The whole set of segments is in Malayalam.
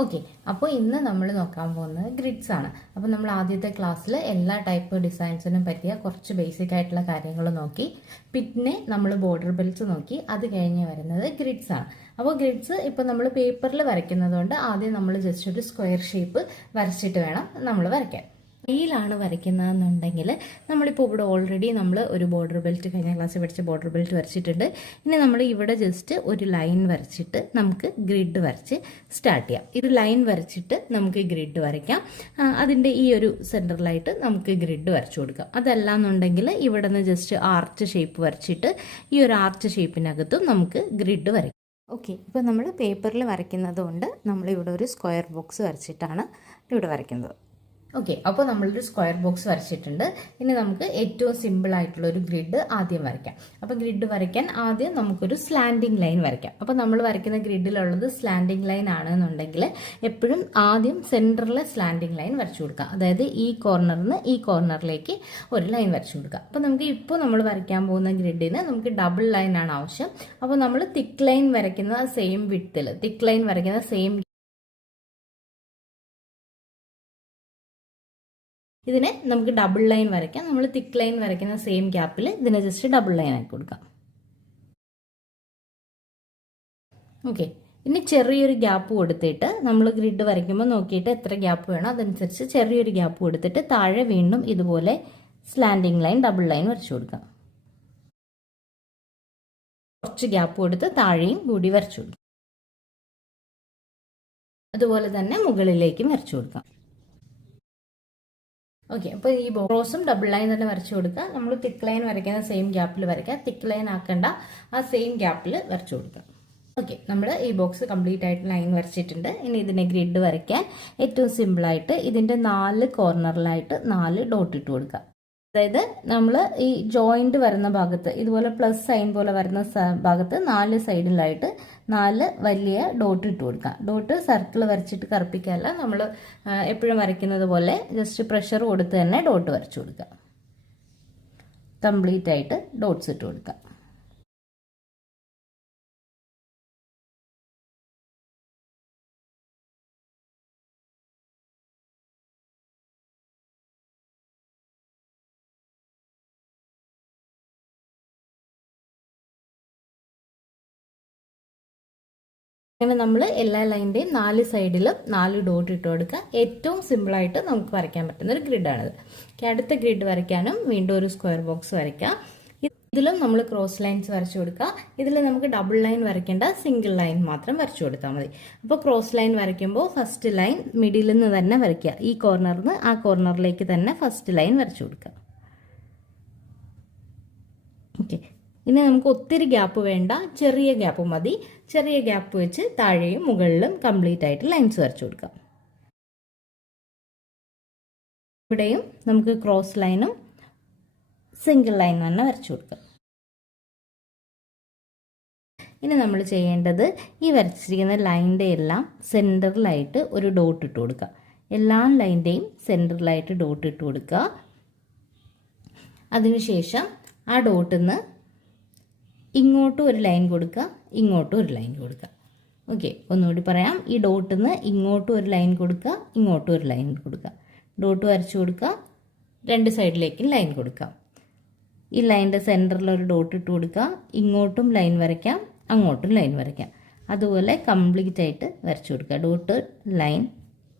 ഓക്കെ, അപ്പോൾ ഇന്ന് നമ്മൾ നോക്കാൻ പോകുന്നത് ഗ്രിഡ്സ് ആണ്. അപ്പോൾ നമ്മൾ ആദ്യത്തെ ക്ലാസ്സിൽ എല്ലാ ടൈപ്പ് ഡിസൈൻസിനും പറ്റിയ കുറച്ച് ബേസിക് ആയിട്ടുള്ള കാര്യങ്ങൾ നോക്കി. പിന്നെ നമ്മൾ ബോർഡർ ബെൽറ്റ്സ് നോക്കി. അത് കഴിഞ്ഞ് വരുന്നത് ഗ്രിഡ്സ് ആണ്. അപ്പോൾ ഗ്രിഡ്സ് ഇപ്പോൾ നമ്മൾ പേപ്പറിൽ വരയ്ക്കുന്നതുകൊണ്ട് ആദ്യം നമ്മൾ ജസ്റ്റ് ഒരു സ്ക്വയർ ഷേപ്പ് വരച്ചിട്ട് വേണം നമ്മൾ വരയ്ക്കാൻ. കയ്യിലാണ് വരയ്ക്കുന്നതെന്നുണ്ടെങ്കിൽ നമ്മളിപ്പോൾ ഇവിടെ ഓൾറെഡി നമ്മൾ ഒരു ബോർഡർ ബെൽറ്റ് കഴിഞ്ഞ ക്ലാസ്സിൽ പഠിച്ച ബോർഡർ ബെൽറ്റ് വരച്ചിട്ടുണ്ട്. ഇനി നമ്മൾ ഇവിടെ ജസ്റ്റ് ഒരു ലൈൻ വരച്ചിട്ട് നമുക്ക് ഗ്രിഡ് വരച്ച് സ്റ്റാർട്ട് ചെയ്യാം. ഒരു ലൈൻ വരച്ചിട്ട് നമുക്ക് ഗ്രിഡ് വരയ്ക്കാം. അതിൻ്റെ ഈ ഒരു സെൻറ്ററിലായിട്ട് നമുക്ക് ഗ്രിഡ് വരച്ചു കൊടുക്കാം. അതല്ല എന്നുണ്ടെങ്കിൽ ഇവിടെ നിന്ന് ജസ്റ്റ് ആർച്ച് ഷേപ്പ് വരച്ചിട്ട് ഈ ഒരു ആർച്ച് ഷേപ്പിനകത്തും നമുക്ക് ഗ്രിഡ് വരയ്ക്കാം. ഓക്കെ, ഇപ്പോൾ നമ്മൾ പേപ്പറിൽ വരയ്ക്കുന്നത് കൊണ്ട് നമ്മളിവിടെ ഒരു സ്ക്വയർ ബോക്സ് വരച്ചിട്ടാണ് ഇവിടെ വരയ്ക്കുന്നത്. ഓക്കെ, അപ്പോൾ നമ്മളൊരു സ്ക്വയർ ബോക്സ് വരച്ചിട്ടുണ്ട്. ഇനി നമുക്ക് ഏറ്റവും സിമ്പിൾ ആയിട്ടുള്ള ഒരു ഗ്രിഡ് ആദ്യം വരയ്ക്കാം. അപ്പോൾ ഗ്രിഡ് വരയ്ക്കാൻ ആദ്യം നമുക്കൊരു സ്ലാൻഡിങ് ലൈൻ വരയ്ക്കാം. അപ്പോൾ നമ്മൾ വരയ്ക്കുന്ന ഗ്രിഡിലുള്ളത് സ്ലാൻഡിങ് ലൈൻ ആണെന്നുണ്ടെങ്കിൽ എപ്പോഴും ആദ്യം സെൻറ്ററിലെ സ്ലാൻഡിങ് ലൈൻ വരച്ചു കൊടുക്കുക. അതായത് ഈ കോർണറിൽ നിന്ന് ഈ കോർണറിലേക്ക് ഒരു ലൈൻ വരച്ചു കൊടുക്കുക. അപ്പോൾ നമുക്ക് ഇപ്പോൾ നമ്മൾ വരയ്ക്കാൻ പോകുന്ന ഗ്രിഡിന് നമുക്ക് ഡബിൾ ലൈൻ ആണ് ആവശ്യം. അപ്പോൾ നമ്മൾ തിക്ക് ലൈൻ വരയ്ക്കുന്ന സെയിം വിഡ്ത്തിൽ തിക്ക് ലൈൻ വരയ്ക്കുന്ന സെയിം ഇതിനെ നമുക്ക് ഡബിൾ ലൈൻ വരയ്ക്കാം. നമ്മൾ തിക്ക് ലൈൻ വരയ്ക്കുന്ന സെയിം ഗ്യാപ്പിൽ ഇതിനെ ജസ്റ്റ് ഡബിൾ ലൈൻ ആക്കി കൊടുക്കാം. ഓക്കെ, ഇനി ചെറിയൊരു ഗ്യാപ്പ് കൊടുത്തിട്ട് നമ്മൾ ഗ്രിഡ് വരയ്ക്കുമ്പോൾ നോക്കിയിട്ട് എത്ര ഗ്യാപ്പ് വേണോ അതനുസരിച്ച് ചെറിയൊരു ഗ്യാപ്പ് കൊടുത്തിട്ട് താഴെ വീണ്ടും ഇതുപോലെ സ്ലാൻഡിങ് ലൈൻ ഡബിൾ ലൈൻ വരച്ചു കൊടുക്കാം. കുറച്ച് ഗ്യാപ്പ് കൊടുത്ത് താഴെയും കൂടി വരച്ചു കൊടുക്കാം. അതുപോലെ തന്നെ മുകളിലേക്കും വരച്ചു കൊടുക്കാം. ഓക്കെ, അപ്പോൾ ഈ റോസും ഡബിൾ ലൈൻ തന്നെ വരച്ചു കൊടുക്കുക. നമ്മൾ തിക്ക് ലൈൻ വരയ്ക്കുന്ന സെയിം ഗ്യാപ്പിൽ വരയ്ക്കുക. തിക്ക് ലൈൻ ആക്കേണ്ട, ആ സെയിം ഗ്യാപ്പിൽ വരച്ചു കൊടുക്കുക. ഓക്കെ, നമ്മൾ ഈ ബോക്സ് കംപ്ലീറ്റ് ആയിട്ട് ലൈൻ വരച്ചിട്ടുണ്ട്. ഇനി ഇതിനെ ഗ്രിഡ് വരയ്ക്കാൻ ഏറ്റവും സിമ്പിളായിട്ട് ഇതിൻ്റെ 4 കോർണറിലായിട്ട് 4 ഡോട്ട് ഇട്ട് കൊടുക്കുക. അതായത് നമ്മൾ ഈ ജോയിന്റ് വരുന്ന ഭാഗത്ത് ഇതുപോലെ പ്ലസ് സൈൻ പോലെ വരുന്ന ഭാഗത്ത് 4 സൈഡിലായിട്ട് 4 വലിയ ഡോട്ട് ഇട്ട് കൊടുക്കാം. ഡോട്ട് സർക്കിൾ വരച്ചിട്ട് കറുപ്പിക്കല്ല, നമ്മൾ എപ്പോഴും വരയ്ക്കുന്നത് പോലെ ജസ്റ്റ് പ്രഷർ കൊടുത്ത് തന്നെ ഡോട്ട് വരച്ചു കൊടുക്കുക. കംപ്ലീറ്റ് ആയിട്ട് ഡോട്ട്സ് ഇട്ട് കൊടുക്കുക. അങ്ങനെ നമ്മൾ എല്ലാ ലൈനിൻ്റെയും 4 സൈഡിലും 4 ഡോട്ട് ഇട്ട് കൊടുക്കുക. ഏറ്റവും സിമ്പിളായിട്ട് നമുക്ക് വരയ്ക്കാൻ പറ്റുന്ന ഒരു ഗ്രിഡാണിത്. അടുത്ത ഗ്രിഡ് വരയ്ക്കാനും വീണ്ടും ഒരു സ്ക്വയർ ബോക്സ് വരയ്ക്കാം. ഇതിലും നമ്മൾ ക്രോസ് ലൈൻസ് വരച്ചു കൊടുക്കുക. ഇതിൽ നമുക്ക് ഡബിൾ ലൈൻ വരയ്ക്കേണ്ട, സിംഗിൾ ലൈൻ മാത്രം വരച്ചു കൊടുത്താൽ മതി. അപ്പോൾ ക്രോസ് ലൈൻ വരയ്ക്കുമ്പോൾ ഫസ്റ്റ് ലൈൻ മിഡിലിൽ നിന്ന് തന്നെ വരയ്ക്കുക. ഈ കോർണറിൽ നിന്ന് ആ കോർണറിലേക്ക് തന്നെ ഫസ്റ്റ് ലൈൻ വരച്ചു കൊടുക്കുക. ഓക്കെ, ഇനി നമുക്ക് ഒത്തിരി ഗ്യാപ്പ് വേണ്ട, ചെറിയ ഗ്യാപ്പ് മതി. ചെറിയ ഗ്യാപ്പ് വെച്ച് താഴെയും മുകളിലും കംപ്ലീറ്റ് ആയിട്ട് ലൈൻസ് വരച്ചു കൊടുക്കാം. ഇവിടെയും നമുക്ക് ക്രോസ് ലൈനും സിംഗിൾ ലൈൻ തന്നെ വരച്ചു കൊടുക്കാം. ഇനി നമ്മൾ ചെയ്യേണ്ടത് ഈ വരച്ചിരിക്കുന്ന ലൈനിൻ്റെ എല്ലാം സെൻറ്ററിലായിട്ട് ഒരു ഡോട്ട് ഇട്ട് കൊടുക്കുക. എല്ലാ ലൈനിൻ്റെയും സെൻറ്ററിലായിട്ട് ഡോട്ട് ഇട്ട് കൊടുക്കുക. അതിനുശേഷം ആ ഡോട്ടിൽ നിന്ന് ഇങ്ങോട്ടും ഒരു ലൈൻ കൊടുക്കുക, ഇങ്ങോട്ടും ഒരു ലൈൻ കൊടുക്കുക. ഓക്കെ, ഒന്നുകൂടി പറയാം. ഈ ഡോട്ടിൽ നിന്ന് ഇങ്ങോട്ടും ഒരു ലൈൻ കൊടുക്കുക, ഇങ്ങോട്ടും ഒരു ലൈൻ കൊടുക്കുക. ഡോട്ട് വരച്ചു കൊടുക്കുക, 2 സൈഡിലേക്കും ലൈൻ കൊടുക്കുക. ഈ ലൈനിൻ്റെ സെൻറ്ററിൽ ഒരു ഡോട്ട് ഇട്ട് കൊടുക്കുക. ഇങ്ങോട്ടും ലൈൻ വരയ്ക്കാം, അങ്ങോട്ടും ലൈൻ വരയ്ക്കാം. അതുപോലെ കംപ്ലീറ്റ് ആയിട്ട് വരച്ചു കൊടുക്കുക. ഡോട്ട് ലൈൻ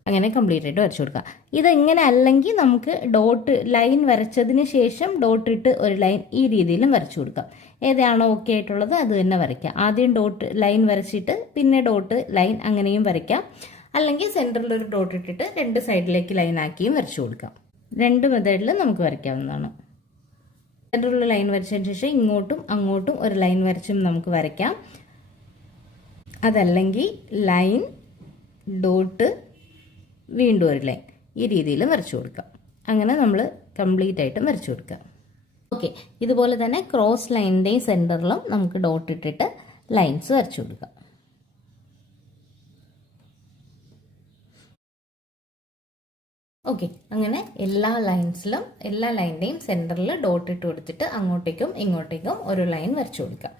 അങ്ങനെ കംപ്ലീറ്റ് ആയിട്ട് വരച്ചു കൊടുക്കുക. ഇതെങ്ങനെ അല്ലെങ്കിൽ നമുക്ക് ഡോട്ട് ലൈൻ വരച്ചതിന് ശേഷം ഡോട്ട് ഇട്ട് ഒരു ലൈൻ ഈ രീതിയിലും വരച്ചു കൊടുക്കാം. ഏതാണോ ഓക്കെ ആയിട്ടുള്ളത് അത് തന്നെ വരയ്ക്കാം. ആദ്യം ഡോട്ട് ലൈൻ വരച്ചിട്ട് പിന്നെ ഡോട്ട് ലൈൻ അങ്ങനെയും വരയ്ക്കാം. അല്ലെങ്കിൽ സെൻറ്ററിൽ ഒരു ഡോട്ട് ഇട്ടിട്ട് 2 സൈഡിലേക്ക് ലൈൻ ആക്കിയും വരച്ചു കൊടുക്കാം. 2 മെത്തേഡിൽ നമുക്ക് വരയ്ക്കാവുന്നതാണ്. സെൻറ്ററിൽ ലൈൻ വരച്ചതിന് ശേഷം ഇങ്ങോട്ടും അങ്ങോട്ടും ഒരു ലൈൻ വരച്ചും നമുക്ക് വരയ്ക്കാം. അതല്ലെങ്കിൽ ലൈൻ ഡോട്ട് വീണ്ടും ഒരു ലൈൻ ഈ രീതിയിൽ വരച്ചു കൊടുക്കാം. അങ്ങനെ നമ്മൾ കംപ്ലീറ്റ് ആയിട്ടും വരച്ചു കൊടുക്കാം. ഓക്കെ, ഇതുപോലെ തന്നെ ക്രോസ് ലൈനിൻ്റെയും സെൻറ്ററിലും നമുക്ക് ഡോട്ട് ഇട്ടിട്ട് ലൈൻസ് വരച്ചു കൊടുക്കാം. ഓക്കെ, അങ്ങനെ എല്ലാ ലൈൻസിലും എല്ലാ ലൈനിൻ്റെയും സെൻറ്ററിൽ ഡോട്ട് ഇട്ട് കൊടുത്തിട്ട് അങ്ങോട്ടേക്കും ഇങ്ങോട്ടേക്കും ഒരു ലൈൻ വരച്ചു കൊടുക്കാം.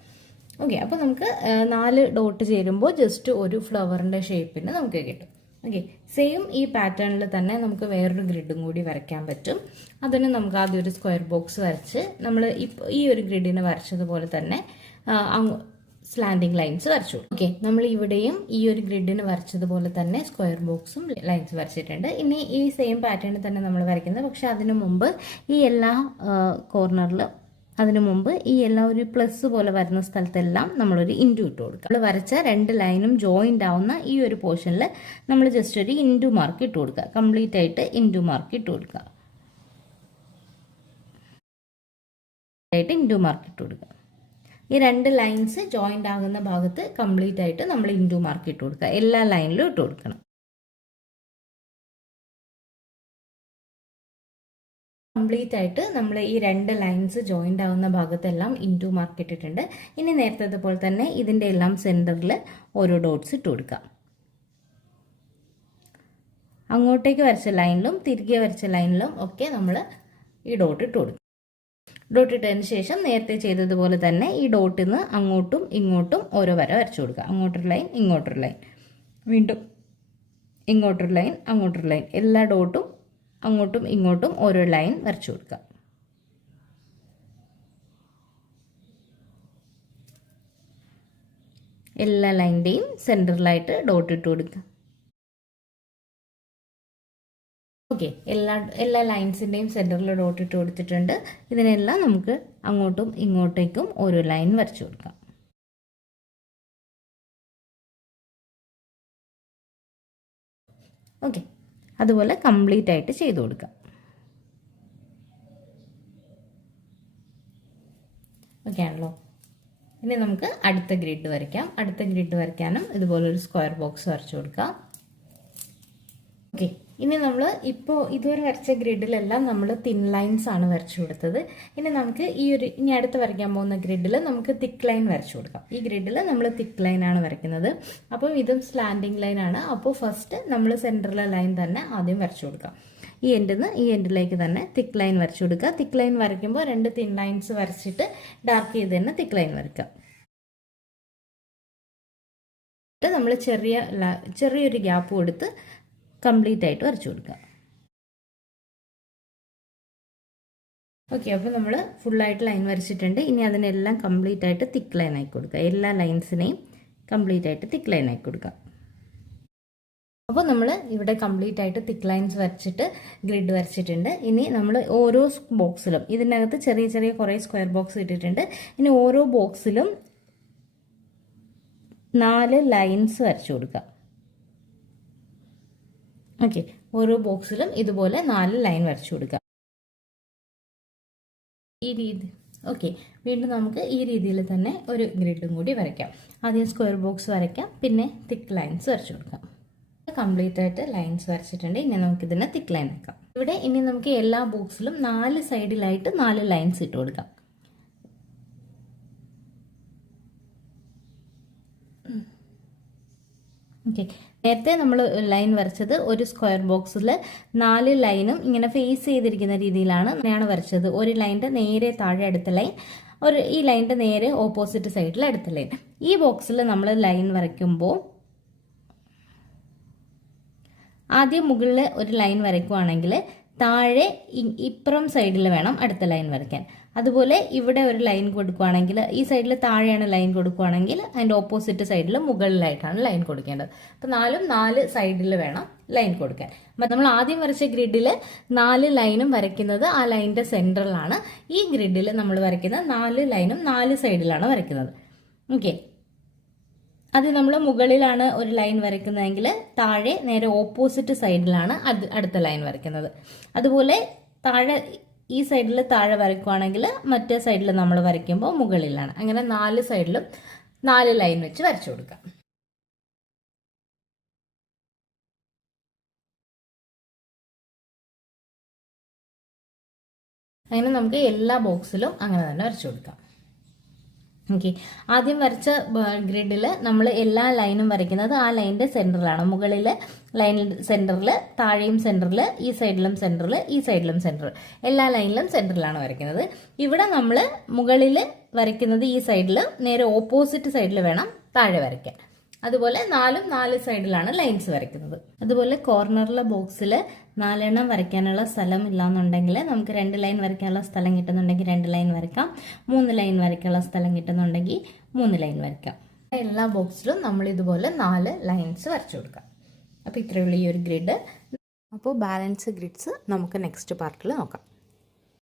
ഓക്കെ, അപ്പോൾ നമുക്ക് 4 ഡോട്ട് ചേരുമ്പോൾ ജസ്റ്റ് ഒരു ഫ്ലവറിൻ്റെ ഷേപ്പിന് നമുക്ക് കിട്ടും. ഓക്കെ, സെയിം ഈ പാറ്റേണിൽ തന്നെ നമുക്ക് വേറൊരു ഗ്രിഡും കൂടി വരയ്ക്കാൻ പറ്റും. അതിന് നമുക്ക് ആദ്യം ഒരു സ്ക്വയർ ബോക്സ് വരച്ച് നമ്മൾ ഈ ഒരു ഗ്രിഡിന് വരച്ചതുപോലെ തന്നെ സ്ലാൻഡിങ് ലൈൻസ് വരച്ചു. ഓക്കെ, നമ്മൾ ഇവിടെയും ഈ ഒരു ഗ്രിഡിന് വരച്ചതുപോലെ തന്നെ സ്ക്വയർ ബോക്സും ലൈൻസ് വരച്ചിട്ടുണ്ട്. ഇനി ഈ സെയിം പാറ്റേണിൽ തന്നെ നമ്മൾ വരയ്ക്കുന്നത്, പക്ഷെ അതിനു മുമ്പ് ഈ എല്ലാ കോർണറിലും അതിനു മുമ്പ് ഈ എല്ലാ ഒരു പ്ലസ് പോലെ വരുന്ന സ്ഥലത്തെല്ലാം നമ്മളൊരു ഇൻറ്റു ഇട്ട് കൊടുക്കുക. നമ്മൾ വരച്ച 2 ലൈനും ജോയിൻ്റ് ആവുന്ന ഈ ഒരു പോർഷനിൽ നമ്മൾ ജസ്റ്റ് ഒരു ഇൻറ്റു മാർക്ക് ഇട്ട് കൊടുക്കുക. കംപ്ലീറ്റ് ആയിട്ട് ഇൻറ്റു മാർക്ക് ഇട്ട് കൊടുക്കുക. ഇൻറ്റു മാർക്ക് ഇട്ട് കൊടുക്കുക. ഈ 2 ലൈൻസ് ജോയിൻ്റ് ആകുന്ന ഭാഗത്ത് കംപ്ലീറ്റ് ആയിട്ട് നമ്മൾ ഇൻറ്റു മാർക്ക് ഇട്ട് കൊടുക്കുക. എല്ലാ ലൈനിലും ഇട്ട് കൊടുക്കണം. കംപ്ലീറ്റ് ആയിട്ട് നമ്മൾ ഈ 2 ലൈൻസ് ജോയിൻ്റ് ആവുന്ന ഭാഗത്തെല്ലാം ഇൻറ്റു മാർക്ക് ഇട്ടിട്ടുണ്ട്. ഇനി നേരത്തെ പോലെ തന്നെ ഇതിൻ്റെ എല്ലാം സെൻറ്ററിൽ ഓരോ ഡോട്ട്സ് ഇട്ട് കൊടുക്കുക. അങ്ങോട്ടേക്ക് വരച്ച ലൈനിലും തിരികെ വരച്ച ലൈനിലും ഒക്കെ നമ്മൾ ഈ ഡോട്ട് ഇട്ട് കൊടുക്കുക. ഡോട്ട് ഇട്ടതിന് ശേഷം നേരത്തെ ചെയ്തതുപോലെ തന്നെ ഈ ഡോട്ടിൽ നിന്ന് അങ്ങോട്ടും ഇങ്ങോട്ടും ഓരോ വര വരച്ചു കൊടുക്കുക. അങ്ങോട്ടൊരു ലൈൻ, ഇങ്ങോട്ടൊരു ലൈൻ, വീണ്ടും ഇങ്ങോട്ടൊരു ലൈൻ, അങ്ങോട്ടൊരു ലൈൻ, എല്ലാ ഡോട്ടും അങ്ങോട്ടും ഇങ്ങോട്ടും ഓരോ ലൈൻ വരച്ചു കൊടുക്കുക. എല്ലാ ലൈനിൻ്റെയും സെൻറ്ററിലായിട്ട് ഡോട്ട് ഇട്ട് കൊടുക്കുക. ഓക്കെ, എല്ലാ ലൈൻസിൻ്റെയും സെൻറ്ററിൽ ഡോട്ട് ഇട്ട് കൊടുത്തിട്ടുണ്ട്. ഇതിനെല്ലാം നമുക്ക് അങ്ങോട്ടും ഇങ്ങോട്ടേക്കും ഓരോ ലൈൻ വരച്ചു കൊടുക്കാം. ഓക്കെ, അതുപോലെ കംപ്ലീറ്റ് ആയിട്ട് ചെയ്ത് കൊടുക്കാം. ഓക്കെ ആണല്ലോ. ഇനി നമുക്ക് അടുത്ത ഗ്രിഡ് വരയ്ക്കാം. അടുത്ത ഗ്രിഡ് വരയ്ക്കാനും ഇതുപോലൊരു സ്ക്വയർ ബോക്സ് വരച്ചു കൊടുക്കാം. ഓക്കെ, ഇനി നമ്മൾ ഇപ്പോൾ ഇതുവരെ വരച്ച ഗ്രിഡിലെല്ലാം നമ്മൾ തിൻ ലൈൻസ് ആണ് വരച്ചു കൊടുത്തത്. ഇനി നമുക്ക് ഇനി അടുത്ത് വരയ്ക്കാൻ പോകുന്ന ഗ്രിഡിൽ നമുക്ക് തിക്ക് ലൈൻ വരച്ചു കൊടുക്കാം. ഈ ഗ്രിഡിൽ നമ്മൾ തിക്ക് ലൈൻ ആണ് വരയ്ക്കുന്നത്. അപ്പം ഇതും സ്ലാൻഡിങ് ലൈൻ ആണ്. അപ്പോൾ ഫസ്റ്റ് നമ്മൾ സെൻറ്ററിലെ ലൈൻ തന്നെ ആദ്യം വരച്ചു കൊടുക്കാം. ഈ എൻഡിൽ നിന്ന് ഈ എൻഡിലേക്ക് തന്നെ തിക്ക് ലൈൻ വരച്ചു കൊടുക്കുക. തിക്ക് ലൈൻ വരയ്ക്കുമ്പോൾ 2 തിൻ ലൈൻസ് വരച്ചിട്ട് ഡാർക്ക് ചെയ്ത് തന്നെ തിക്ക് ലൈൻ വരയ്ക്കുക. നമ്മൾ ചെറിയൊരു ഗ്യാപ്പ് കൊടുത്ത് കംപ്ലീറ്റ് ആയിട്ട് വരച്ചു കൊടുക്കുക. ഓക്കെ, അപ്പോൾ നമ്മൾ ഫുള്ളായിട്ട് ലൈൻ വരച്ചിട്ടുണ്ട്. ഇനി അതിനെല്ലാം കംപ്ലീറ്റ് ആയിട്ട് തിക്ക് ലൈൻ ആക്കി കൊടുക്കുക. എല്ലാ ലൈൻസിനെയും കംപ്ലീറ്റ് ആയിട്ട് തിക്ക് ലൈൻ ആക്കി കൊടുക്കുക. അപ്പോൾ നമ്മൾ ഇവിടെ കംപ്ലീറ്റ് ആയിട്ട് തിക്ക് ലൈൻസ് വരച്ചിട്ട് ഗ്രിഡ് വരച്ചിട്ടുണ്ട്. ഇനി നമ്മൾ ഓരോ ബോക്സിലും ഇതിനകത്ത് ചെറിയ ചെറിയ കുറേ സ്ക്വയർ ബോക്സ് ഇട്ടിട്ടുണ്ട്. ഇനി ഓരോ ബോക്സിലും 4 ലൈൻസ് വരച്ചു കൊടുക്കുക. ഓക്കെ, ഓരോ ബോക്സിലും ഇതുപോലെ 4 ലൈൻ വരച്ചു കൊടുക്കുക. ഈ രീതി. ഓക്കെ, വീണ്ടും നമുക്ക് ഈ രീതിയിൽ തന്നെ ഒരു ഗ്രിഡും കൂടി വരയ്ക്കാം. ആദ്യം സ്ക്വയർ ബോക്സ് വരയ്ക്കാം, പിന്നെ തിക്ക് ലൈൻസ് വരച്ചു കൊടുക്കാം. കംപ്ലീറ്റ് ആയിട്ട് ലൈൻസ് വരച്ചിട്ടുണ്ട്. ഇനി നമുക്കിതിനെ തിക്ക് ലൈൻ ആക്കാം. ഇവിടെ ഇനി നമുക്ക് എല്ലാ ബോക്സിലും 4 സൈഡിലായിട്ട് 4 ലൈൻസ് ഇട്ട് കൊടുക്കാം. ഓക്കെ, നേരത്തെ നമ്മൾ ലൈൻ വരച്ചത് ഒരു സ്ക്വയർ ബോക്സിൽ 4 ലൈനും ഇങ്ങനെ ഫേസ് ചെയ്തിരിക്കുന്ന രീതിയിലാണ് വരച്ചത്. ഒരു ലൈനിൻ്റെ നേരെ താഴെ അടുത്ത ലൈൻ, ഈ ലൈനിൻ്റെ നേരെ ഓപ്പോസിറ്റ് സൈഡിൽ അടുത്ത ലൈൻ. ഈ ബോക്സിൽ നമ്മൾ ലൈൻ വരയ്ക്കുമ്പോൾ ആദ്യം മുകളിൽ ഒരു ലൈൻ വരയ്ക്കുവാണെങ്കിൽ താഴെ ഇപ്പുറം സൈഡിൽ വേണം അടുത്ത ലൈൻ വരയ്ക്കാൻ. അതുപോലെ ഇവിടെ ഒരു ലൈൻ കൊടുക്കുകയാണെങ്കിൽ ഈ സൈഡിൽ താഴെയാണ് ലൈൻ കൊടുക്കുകയാണെങ്കിൽ അതിൻ്റെ ഓപ്പോസിറ്റ് സൈഡിൽ മുകളിലായിട്ടാണ് ലൈൻ കൊടുക്കേണ്ടത്. അപ്പോൾ 4 സൈഡിൽ വേണം ലൈൻ കൊടുക്കാൻ. നമ്മൾ ആദ്യം വരച്ച ഗ്രിഡിൽ 4 ലൈനും വരയ്ക്കുന്നത് ആ ലൈനിൻ്റെ സെൻട്രലാണ്. ഈ ഗ്രിഡിൽ നമ്മൾ വരയ്ക്കുന്ന 4 ലൈനും 4 സൈഡിലാണ് വരയ്ക്കുന്നത്. ഓക്കെ, അത് നമ്മൾ മുകളിലാണ് ഒരു ലൈൻ വരയ്ക്കുന്നതെങ്കിൽ താഴെ നേരെ ഓപ്പോസിറ്റ് സൈഡിലാണ് അടുത്ത ലൈൻ വരയ്ക്കുന്നത്. അതുപോലെ താഴെ ഈ സൈഡിൽ താഴെ വരയ്ക്കുവാണെങ്കിൽ മറ്റേ സൈഡിൽ നമ്മൾ വരയ്ക്കുമ്പോൾ മുകളിലാണ്. അങ്ങനെ 4 സൈഡിലും 4 ലൈൻ വെച്ച് വരച്ചു കൊടുക്കാം. അങ്ങനെ നമുക്ക് എല്ലാ ബോക്സിലും അങ്ങനെ തന്നെ വരച്ചു കൊടുക്കാം. ഓക്കെ, ആദ്യം വരച്ച ഗ്രിഡിൽ നമ്മൾ എല്ലാ ലൈനും വരയ്ക്കുന്നത് ആ ലൈനിൻ്റെ സെൻറ്ററിലാണ്. മുകളിൽ ലൈൻ സെൻറ്ററിൽ, താഴെയും സെൻറ്ററിൽ, ഈ സൈഡിലും സെൻറ്ററിൽ, ഈ സൈഡിലും സെൻറ്റർ, എല്ലാ ലൈനിലും സെൻറ്ററിലാണ് വരയ്ക്കുന്നത്. ഇവിടെ നമ്മൾ മുകളിൽ വരയ്ക്കുന്നത് ഈ സൈഡിൽ, നേരെ ഓപ്പോസിറ്റ് സൈഡിൽ വേണം താഴെ വരയ്ക്കാൻ. അതുപോലെ 4 സൈഡിലാണ് ലൈൻസ് വരയ്ക്കുന്നത്. അതുപോലെ കോർണറിലെ ബോക്സിൽ 4 വരയ്ക്കാനുള്ള സ്ഥലം ഇല്ലാന്നുണ്ടെങ്കിൽ നമുക്ക് 2 ലൈൻ വരയ്ക്കാനുള്ള സ്ഥലം കിട്ടുന്നുണ്ടെങ്കിൽ 2 ലൈൻ വരയ്ക്കാം, 3 ലൈൻ വരയ്ക്കാനുള്ള സ്ഥലം കിട്ടുന്നുണ്ടെങ്കിൽ 3 ലൈൻ വരയ്ക്കാം. എല്ലാ ബോക്സിലും നമ്മൾ ഇതുപോലെ 4 ലൈൻസ് വരച്ചു കൊടുക്കാം. അപ്പോൾ ഇത്രയുള്ള ഈ ഒരു ഗ്രിഡ്. അപ്പോൾ ബാലൻസ് ഗ്രിഡ്സ് നമുക്ക് നെക്സ്റ്റ് പാർട്ടിൽ നോക്കാം.